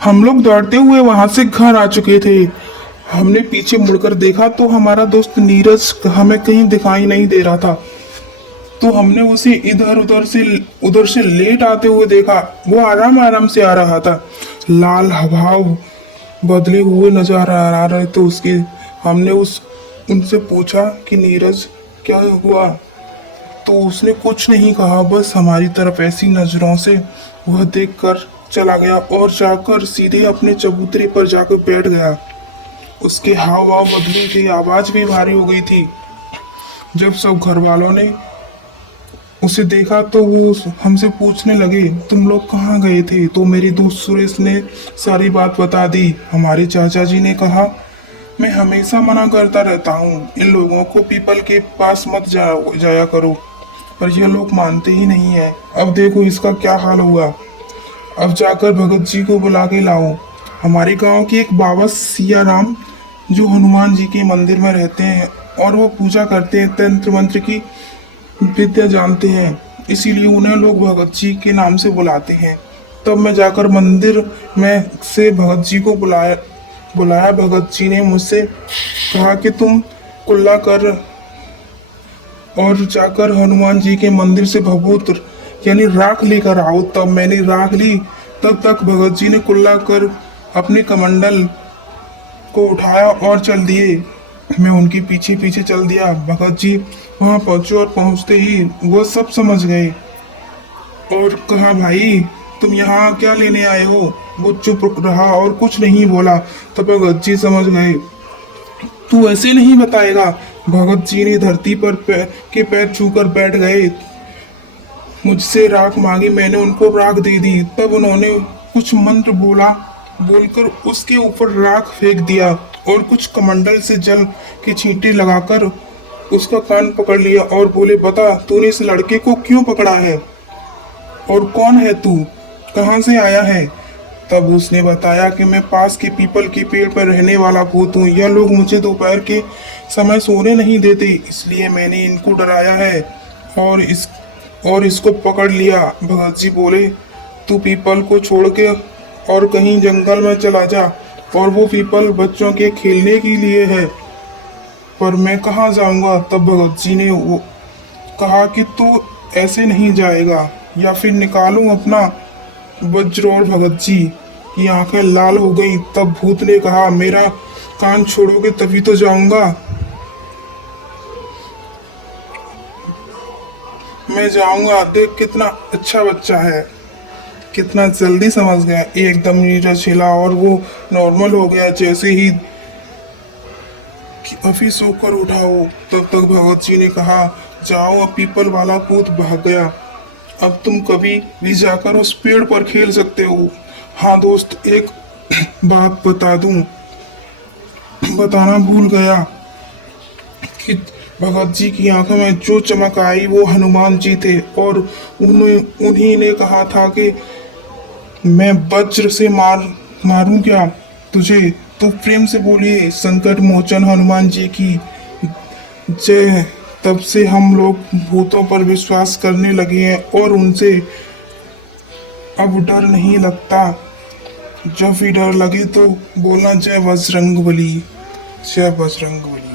हम लोग दौड़ते हुए वहां से घर आ चुके थे। हमने पीछे मुड़कर देखा तो हमारा दोस्त नीरज हमें कहीं दिखाई नहीं दे रहा था। तो हमने उसे उधर से लेट आते हुए देखा। वो आराम आराम से आ रहा था। लाल हवाव बदले हुए नजर आ रहे थे उसके। हमने उस उनसे पूछा कि नीरज क्या हुआ। तो उसने कुछ नहीं कहा, बस हमारी तरफ ऐसी नजरों से वह देखकर चला गया और जाकर सीधे अपने चबूतरे पर जाकर बैठ गया। उसके हाव भाव बदले थे, आवाज भी भारी हो गई थी। जब सब घर वालों ने उसे देखा तो वो हमसे पूछने लगे, तुम लोग कहाँ गए थे। तो मेरी दोस्त सुरेश ने सारी बात बता दी। हमारे चाचा जी ने कहा, मैं हमेशा मना करता रहता हूँ इन लोगों को पीपल के पास मत जाया करो, पर ये लोग मानते ही नहीं है। अब देखो इसका क्या हाल हुआ। अब जाकर भगत जी को बुला के लाओ। हमारे गांव के एक बाबा सिया राम जो हनुमान जी के मंदिर में रहते हैं और वो पूजा करते हैं, तंत्र मंत्र की विद्या जानते हैं, इसीलिए उन्हें लोग भगत जी के नाम से बुलाते हैं। तब मैं जाकर मंदिर में से भगत जी को बुलाया। भगत जी ने मुझसे कहा कि तुम कुल्ला कर और जाकर हनुमान जी के मंदिर से भभूत यानी राख लेकर आओ। तब मैंने राख ली। तब तक भगत जी ने कुल्ला कर अपने कमंडल को उठाया और चल दिए। मैं उनके पीछे पीछे चल दिया। भगत जी वहां पहुंचे और पहुंचते ही वो सब समझ गए और कहा, भाई तुम यहाँ क्या लेने आए हो। वो चुप रहा और कुछ नहीं बोला। तब भगत जी समझ गए, तू ऐसे नहीं बताएगा। भगत जी ने धरती पर के पैर छूकर बैठ गए। मुझसे राख मांगी, मैंने उनको राख दे दी। तब उन्होंने कुछ मंत्र बोलकर उसके ऊपर राख फेंक दिया और कुछ कमंडल से जल के छींटे लगाकर उसका कान पकड़ लिया और बोले, बता तूने इस लड़के को क्यों पकड़ा है और कौन है तू, कहाँ से आया है। तब उसने बताया कि मैं पास के पीपल के पेड़ पर रहने वाला भूत हूँ। यह लोग मुझे दोपहर के समय सोने नहीं देते, इसलिए मैंने इनको डराया है और इसको पकड़ लिया। भगत जी बोले, तू पीपल को छोड़ के और कहीं जंगल में चला जा, और वो पीपल बच्चों के खेलने के लिए है, पर मैं कहाँ जाऊंगा। तब भगत जी ने वो कहा कि तू ऐसे नहीं जाएगा, या फिर निकालूं अपना वज्र। और भगत जी की आंखें लाल हो गई। तब भूत ने कहा, मेरा कान छोड़ोगे तभी तो जाऊंगा। मैं जाऊंगा, देख कितना अच्छा बच्चा है, कितना जल्दी समझ गया। एकदम नीरज हिला और वो नॉर्मल हो गया जैसे ही कि अभी सोकर उठाओ। तब तक भगत जी ने कहा, जाओ। अब पीपल वाला भूत भाग गया। अब तुम कभी भी जाकर उस पेड़ पर खेल सकते हो। हाँ दोस्त, एक बात बताना भूल गया कि भगत जी की आंखों में जो चमक आई वो हनुमान जी थे, और उन्हीं ने कहा था कि मैं वज्र से मारूं क्या तुझे। तो प्रेम से बोलिए, संकट मोचन हनुमान जी की जय। तब से हम लोग भूतों पर विश्वास करने लगे हैं और उनसे अब डर नहीं लगता। जब भी डर लगे तो बोलना, जय बजरंगबली, जय बजरंगबली।